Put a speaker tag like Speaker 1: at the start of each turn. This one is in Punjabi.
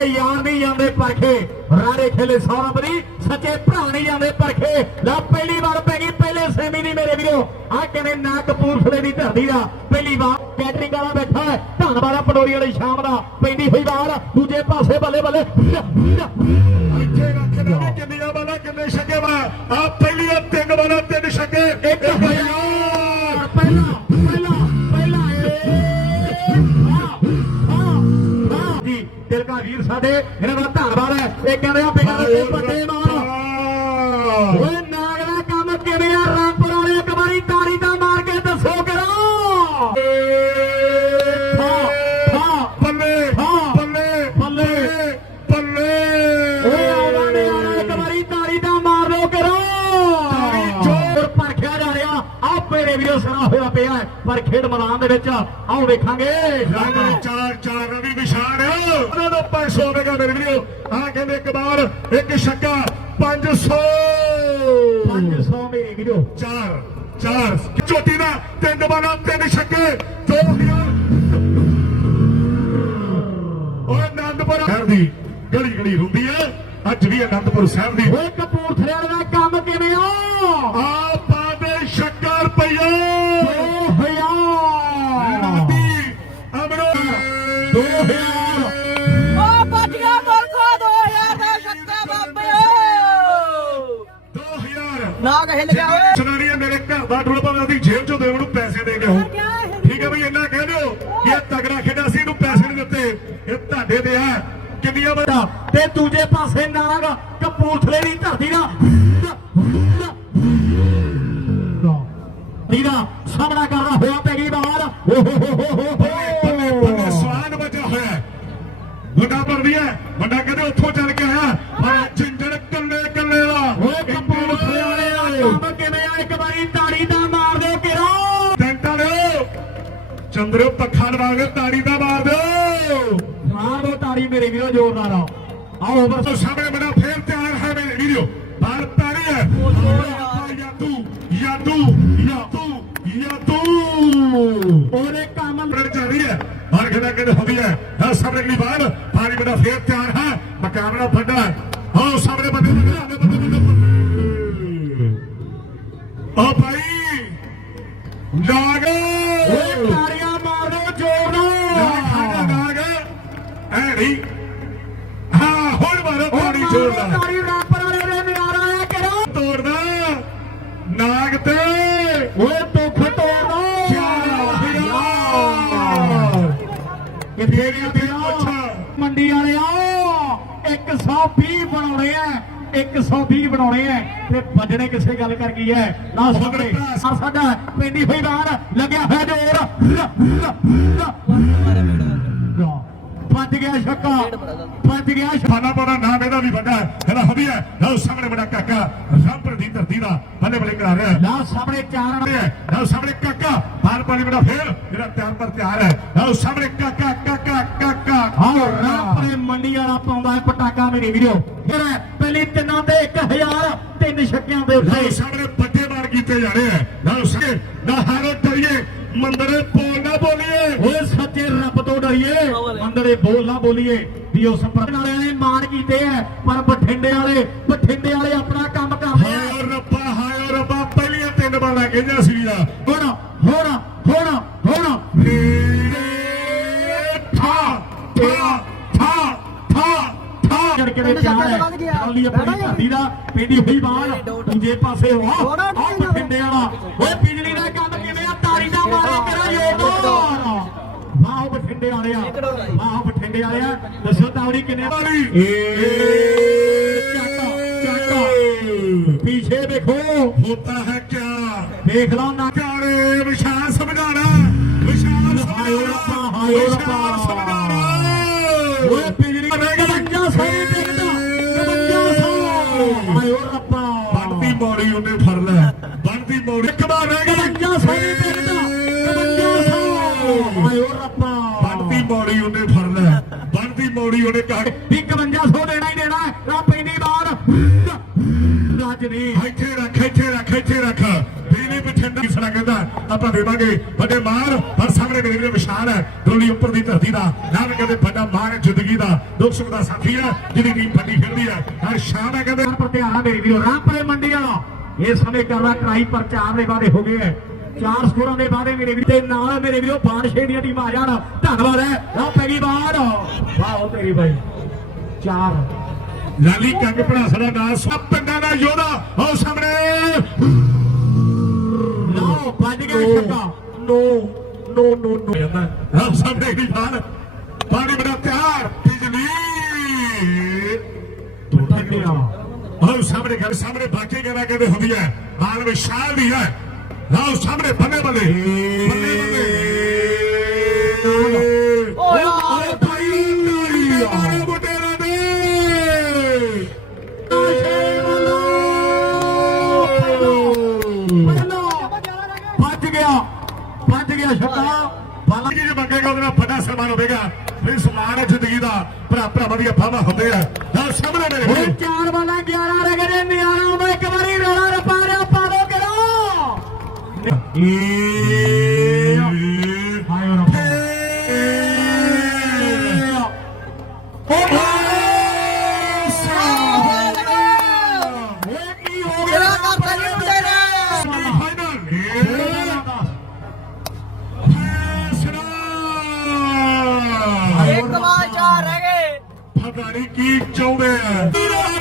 Speaker 1: यार नहीं जाते परखे रारे खेले सौरभ दी सच्चे भरा नहीं जाते परखे ला पहली बार पै गई पहले सेमी दी मेरे वीरो आ कहने ना कपूरथले दी धरती दा पहली बार कैटरिंग वाला बैठा है धन वाला पटोरी वाली शाम दा पैंदी हुई बाल दूजे पासे बल्ले बल्ले
Speaker 2: किन्नियां बालां किन्ने छक्के वा आ पहली 3 बालां 3 छक्के
Speaker 1: एक हजार पहला पहला पहला जी तिलका वीर साडे इन्हां दा धन्नवाद है ये कहंदे आ बेगार ते पट्टे मार ओए नाग दा काम किवें आ रामपुर वाले एक वारी ताड़ी दा मार के दसो करो
Speaker 2: ਬੱਲੇ ਬੱਲੇ ਬੱਲੇ ਬੱਲੇ
Speaker 1: ਓਏ ਆਵਾ ਨੇ ਆਣਾ ਇੱਕ ਵਾਰੀ ਤਾੜੀ ਦਾ ਮਾਰ ਲੋ ਕਰੋ ਜੋਰ ਪਰਖਿਆ ਜਾ ਰਿਹਾ ਆ ਮੇਰੇ ਵੀਰੋ ਸਰਾ ਹੋਇਆ ਪਿਆ ਪਰ ਖੇਡ ਮੈਦਾਨ ਦੇ ਵਿੱਚ ਆਓ ਵੇਖਾਂਗੇ
Speaker 2: ਚਾਰ ਰਵੀ ਵਿਸ਼ਾਲ ਉਹਨਾਂ ਦਾ 500 ਹੋਵੇਗਾ ਮੇਰੇ ਵੀਰੋ ਆ ਕਹਿੰਦੇ ਇੱਕ ਬਾਰ ਇੱਕ ਛੱਕਾ 500
Speaker 1: ਮੇਰੇ ਵੀਰੋ
Speaker 2: ਚਾਰ ਚੋਟੀ ਦਾ 3 ਬਾਲਾਂ 3 ਛੱਕੇ 2000 ਓਏ ਆਨੰਦਪੁਰ ਸਾਹਿਬ ਦੀ ਗਲੀ ਗਲੀ ਹੁੰਦੀ ਹੈ ਅੱਜ ਵੀ ਆਨੰਦਪੁਰ ਸਾਹਿਬ ਦੀ
Speaker 1: ਓਏ ਕਪੂਰਥਲੇ ਵਾਲੇ ਦਾ ਕੰਮ ਕਿਵੇਂ
Speaker 2: ਆ ਪਾਦੇ ਛੱਕਾ ਰੁਪਈਆ
Speaker 1: 2000
Speaker 2: ਅਮਰੋ
Speaker 1: 2000
Speaker 3: ਓ ਭੱਜ ਗਿਆ ਮੁਲਕੋ 2000 ਦਾ ਛੱਕਾ ਬਾਬਿਓ
Speaker 2: 2000
Speaker 3: ਨਾ ਕਹੇ ਲਗਿਆ ਓਏ
Speaker 2: ਸੁਣਾਰੀਆ ਮੇਰੇ ਘਰ ਦਾ ਢੋਲ ਭਾਵੇਂ ਉਹਦੀ ਜੇਬ ਚੋਂ ਦੇਵ ਨੂੰ ਪੈਸੇ ਦੇ ਕੇ ਹੋ ਠੀਕ ਹੈ ਬਈ ਇੰਨਾ ਕਹਿ ਦਿਓ ਕਿ ਇਹ ਤਗੜਾ ਖੇਡਾ ਸੀ ਇਹਨੂੰ ਪੈਸੇ ਨਹੀਂ ਦਿੱਤੇ ਇਹ ਤੁਹਾਡੇ ਦੇ ਆ ਕਿੰਨੀਆਂ ਵੱਡਾ
Speaker 1: ਤੇ ਦੂਜੇ ਪਾਸੇ ਨਾਗ ਕਪੂਰਥਲੇ ਦੀ ਧਰਤੀ ਦਾ ਦੀਦਾ ਸਾਹਮਣਾ ਕਰਦਾ ਹੋਇਆ ਪੈ ਗਈ ਬਾਲ
Speaker 2: ਬੱਲੇ ਸਵਾਨ ਵਜਾ ਹੋਇਆ ਵੱਡਾ ਪਰਦੀ ਹੈ ਵੱਡਾ ਕਹਿੰਦੇ ਉੱਥੋਂ ਚੱਲ ਕੇ ਆਇਆ ਪਰ ਜਿੰਦੜ ਕੱਲੇ ਕੱਲੇ ਦਾ
Speaker 1: ਓਏ ਕਪੂਰਥਲੇ ਵਾਲੇ ਦਾ ਕੰਮ ਕਿਵੇਂ ਆ ਇੱਕ ਵਾਰੀ ਤਾੜੀ ਦਾ ਮਾਰ ਦਿਓ ਕਿਰੋ
Speaker 2: ਟੈਂਟਾਂ ਦਿਓ ਚੰਦਰੋ ਪੱਖਾ ਲਵਾ ਕੇ ਤਾੜੀ ਦਾ ਮਾਰ ਦਿਓ
Speaker 1: ਮਾਰ ਦਿਓ ਤਾੜੀ ਮੇਰੇ ਵੀਰੋ ਜ਼ੋਰਦਾਰ ਆਓ ਓਵਰ
Speaker 2: ਤੋਂ ਸਾਹਮਣੇ ਬੜਾ ਫੇਰ ਤਿਆਰ ਹੈ ਮੇਰੇ ਵੀਰੋ ਬਾਲ ਤਾੜੀ ਹੈ ਯਾਦੂ
Speaker 1: ਉਹਦੇ ਕੰਮ
Speaker 2: ਬੜ ਚੱਲ ਰਹੀ ਹੈ ਬਾਹਰ ਖੇਡਾ ਕੇ ਹੁੰਦੀ ਹੈ ਹਾਂ ਸਾਹਮਣੇ ਅਗਲੀ ਬਾਲ ਪਾਣੀ ਬੜਾ ਫੇਰ ਤਿਆਰ ਹੈ ਮਕਾਨ ਫੱਡਾ ਹਾਂ ਸਾਹਮਣੇ ਬੰਦੇ ਓ ਭਾਈ ਨਾਗ
Speaker 1: ਓਏ ਤਾੜੀਆਂ ਮਾਰ ਦਿਓ ਜ਼ੋਰਦਾਰ
Speaker 2: ਨਾਗ ਐ ਨਹੀਂ ਹਾਂ ਹੁਣ ਮਾਰੋ ਤਾੜੀ ਜੋਰਦਾਰ
Speaker 1: ਤਾੜੀ ਰਾਪਰ ਵਾਲੇ ਦੇ ਨਿਆਰਾ ਆਇਆ ਕਿਰੋ
Speaker 2: ਤੋੜਦਾ ਨਾਗ ਤੇ
Speaker 1: ਓਏ ਦੁੱਖ ਤੋੜਦਾ ਕਿੱਥੇ ਗਿਆ ਤੇਰਾ ਮੰਡੀ ਵਾਲਿਆ 120 ਬਣਾਉਣੇ ਆ 120 ਬਣਾਉਣੇ ਆ ਤੇ ਵੱਜਣੇ ਕਿਸੇ ਗੱਲ ਕਰ ਗਈ ਹੈ ਨਾ ਸਾਹਮਣੇ ਸਾਡਾ ਪੈਂਦੀ ਹੋਈ ਬਾਹਰ ਲੱਗਿਆ ਹੋਇਆ ਜੋਰ ਵੱਜ ਗਿਆ ਛੱਕਾ ਵੱਜ ਗਿਆ
Speaker 2: ਫਾਨਾ ਪਾਣਾ ਨਾਮ ਇਹਦਾ ਵੀ ਵੱਡਾ ਇਹਦਾ ਵਧੀਆ ਲਓ ਸਾਹਮਣੇ ਬੜਾ ਕਾਕਾ ਰਾਮਪੁਰ ਦੀ ਧਰਤੀ ਦਾ ਬੱਲੇ ਬੱਲੇ ਕਰਾ ਰਿਹਾ
Speaker 1: ਨਾ ਸਾਹਮਣੇ ਚਾਰ
Speaker 2: ਲਓ ਸਾਹਮਣੇ ਕਾਕਾ ਬਾਹਰ ਪਾਣੀ ਬੜਾ ਫੇਰ ਜਿਹੜਾ ਤਿਆਰ ਪਰ ਤਿਆਰ ਹੈ ਲਓ ਸਾਹਮਣੇ ਕਾਕਾ
Speaker 1: ਆਹ ਰਾਪਰੇ ਮੰਡੀ ਵਾਲਾ ਪਾਉਂਦਾ ਹੈ ਪਟਾਕਾ ਮੇਰੇ ਵੀਰੋ ਫਿਰ ਪਹਿਲੀ ਤਿੰਨਾਂ ਤੇ 1000 ਤਿੰਨ ਛੱਕਿਆਂ ਦੇ ਉੱਤੇ
Speaker 2: ਸਾਹਮਣੇ ਪੱਟੇ ਮਾਰ ਕੀਤੇ ਜਾ ਰਹੇ ਹੈ ਲਓ ਸਾਹਮਣੇ ਨਾ ਹਾਰੋ ਡਰੀਏ ਮੰਦਰੇ ਬੋਲ ਨਾ ਬੋਲੀਏ
Speaker 1: ਓਏ ਸੱਚੇ ਰੱਬ ਤੋਂ ਡਰੀਏ ਮੰਦਰੇ ਬੋਲ ਨਾ ਬੋਲੀਏ ਵੀ ਉਸ ਸੰਪਰਕ ਵਾਲਿਆਂ ਨੇ ਮਾਣ ਕੀਤੇ ਐ ਪਰ ਬਠਿੰਡੇ ਵਾਲੇ ਆਪਣਾ ਕੰਮ ਕਰਦੇ ਆ
Speaker 2: ਹਾਏ ਰੱਬਾ ਪਹਿਲੀਆਂ 3 ਬਾਲਾਂ ਕਹਿੰਦਾ ਸੀ ਵੀਰਾ
Speaker 1: ਹੁਣ ਕਿਹੜੇ ਚਾਰ ਟਰਾਲੀ ਆਪਣੀ ਧਰਤੀ ਦਾ ਪੈਂਦੀ ਹੋਈ ਬਾਲ ਦੂਜੇ ਪਾਸੇ ਵਾਹ ਬਠਿੰਡੇ ਵਾਲਾ ਓਏ ਬਿਜਲੀ ਦਾ ਕੰਮ ਕਿਵੇਂ ਆ ਤਾੜੀ ਦਾ ਮਾਰੇ ਤੇਰਾ ਯੋਗਦਾਨ ਵਾਹ ਬਠਿੰਡੇ ਵਾਲਿਆ ਦੱਸੋ ਤਾੜੀ ਕਿੰਨੇ ਵਾਲੀ ਚੱਕ ਪਿੱਛੇ ਦੇਖੋ
Speaker 2: ਹੋਤਾ ਹੈ ਕਿਆ
Speaker 1: ਦੇਖ ਲਓ ਨਾ
Speaker 2: ਚਾਰੇ ਵਿਸ਼ਾਲ ਸਮਝਾਣਾ
Speaker 1: ਹਾਏ ਰੱਬਾ
Speaker 2: ਸਮਝਾਣਾ
Speaker 1: ਓਏ ਬਿਜਲੀ ਦਾ ਸਹੀ ਟਿਕਦਾ 55 ਹਾਏ ਰੱਬਾ
Speaker 2: ਬਣਦੀ ਮੌੜੀ ਉਹਨੇ ਫੜ ਲੈ ਬਣਦੀ ਮੌੜੀ ਇੱਕ ਵਾਰ ਰਹਿ ਗਈ
Speaker 1: 55 ਸਹੀ ਟਿਕਦਾ 55 ਹਾਏ ਰੱਬਾ
Speaker 2: ਬਣਦੀ ਮੌੜੀ ਉਹਨੇ ਫੜ ਲੈ ਬਣਦੀ ਮੌੜੀ ਉਹਨੇ ਕਹਾ
Speaker 1: 5500 ਦੇਣਾ ਹੀ ਦੇਣਾ ਆ ਪੈਂਦੀ ਬਾਹਰ ਰੱਜ ਨਹੀਂ
Speaker 2: ਇੱਥੇ ਰੱਖ ਬਿਜਲੀ ਬਠਿੰਡਾ ਕਿਸੜਾ ਕਹਿੰਦਾ ਆਪਾਂ ਦੇਵਾਂਗੇ ਵੱਡੇ ਮਾਣ। ਪਰ ਸਾਹਮਣੇ ਮੇਰੇ ਵੀਰੋ ਵਿਸ਼ਾਲ ਹੈ ਦੋਲੀ ਉੱਪਰ ਦੀ ਧਰਤੀ ਦਾ ਨਾਮ ਕਹਿੰਦੇ ਵੱਡਾ ਮਾਣ ਹੈ ਜ਼ਿੰਦਗੀ ਦਾ ਦੁੱਖ ਸੁੱਖ ਦਾ ਸਾਥੀ ਹੈ ਜਿਹਦੀ ਟੀਮ ਵੱਡੀ ਖੇਡਦੀ ਹੈ ਹਰ ਸ਼ਾਨ ਹੈ ਕਹਿੰਦੇ
Speaker 1: ਪਰ ਧਿਆਨ ਮੇਰੇ ਵੀਰੋ ਰਾਮਪੁਰੇ ਮੰਡੀ ਵਾਲਾ ਇਹ ਸਮੇਂ ਕਰਵਾ ਕਰਾਈ ਪਰ 4 ਦੇ ਵਾਅਦੇ ਹੋ ਗਏ ਹੈ 4 ਸਕੋਰਾਂ ਦੇ ਵਾਅਦੇ ਮੇਰੇ ਵੀਰ ਤੇ ਨਾਲ ਮੇਰੇ ਵੀਰੋ ਬਾਦਸ਼ਾਹ ਦੀਆਂ ਟੀਮਾਂ ਆ ਜਾਣ ਧੰਨਵਾਦ ਹੈ ਆ ਪੈ ਗਈ ਬਾੜ ਵਾਹ ਤੇਰੀ ਬਾਈ 4
Speaker 2: ਲਾਲੀ ਕੰਗ ਭੜਾਸਾ ਦਾ ਨਾਮ ਸਭ ਪਿੰਡਾਂ ਦਾ ਯੋਧਾ ਉਹ ਸਾਹਮਣੇ
Speaker 1: ਲਓ ਵੱਜ ਗਿਆ ਛੱਕਾ ਨੋ ਨੋ ਨੋ ਨੋ
Speaker 2: ਆਹ ਸਾਹਮਣੇ ਦੀ ਬਾਲ ਪਾਣੀ ਬੜਾ ਤਿਆਰ ਬਿਜਲੀ ਆਹ ਸਾਹਮਣੇ ਬਾਕੀ ਕਹਿੰਦਾ ਕਹਿੰਦੇ ਹੁੰਦੀ ਹੈ ਬਾਲ ਵਿਸ਼ਾਲ ਦੀ ਹੈ ਲਓ ਸਾਹਮਣੇ ਬੰਨੇ ਬੰਨੇ
Speaker 3: ਓਏ
Speaker 2: ਓਏ ਭਾਈ ਬੁਟੇਰਾ ਦੇ
Speaker 1: ਵੱਜ ਗਿਆ ਛੱਕਾ ਬਾਲਾ
Speaker 2: ਜੀ ਜੇ ਮੰਗੇਗਾ ਉਹਦੇ ਨਾਲ ਵੱਡਾ ਸਨਮਾਨ ਹੋਵੇਗਾ ਫਿਰ ਸਨਮਾਨ ਹੈ ਜ਼ਿੰਦਗੀ ਦਾ ਭਰਾ ਦੀਆਂ ਫਾਵਾਂ ਹੁੰਦੇ ਆ ਨਾਲ ਸਾਹਮਣੇ ਮੇਰੇ
Speaker 1: ਹੁਣ 4 ਬਾਲਾਂ 11 ਰਹਿ ਗਏ ਨੇ ਨਿਆਰਾ ਮੈਂ ਇੱਕ ਵਾਰੀ ਰੋਲਾ ਰਪਾ ਰਿਆ ਪਾ ਦੋ ਕਿਹੜਾ ਹਾਏ ਰੱਬਾ
Speaker 3: ਤੇਰਾ ਕਰਤਾ ਨਹੀਂ ਮੁੰਡੇ ਨੇ ਇੱਕ ਵਾਰ 4 ਰਹਿ ਗਏ
Speaker 2: ਪਤਾ ਨਹੀਂ ਕੀ ਚਾਹੁੰਦੇ ਆ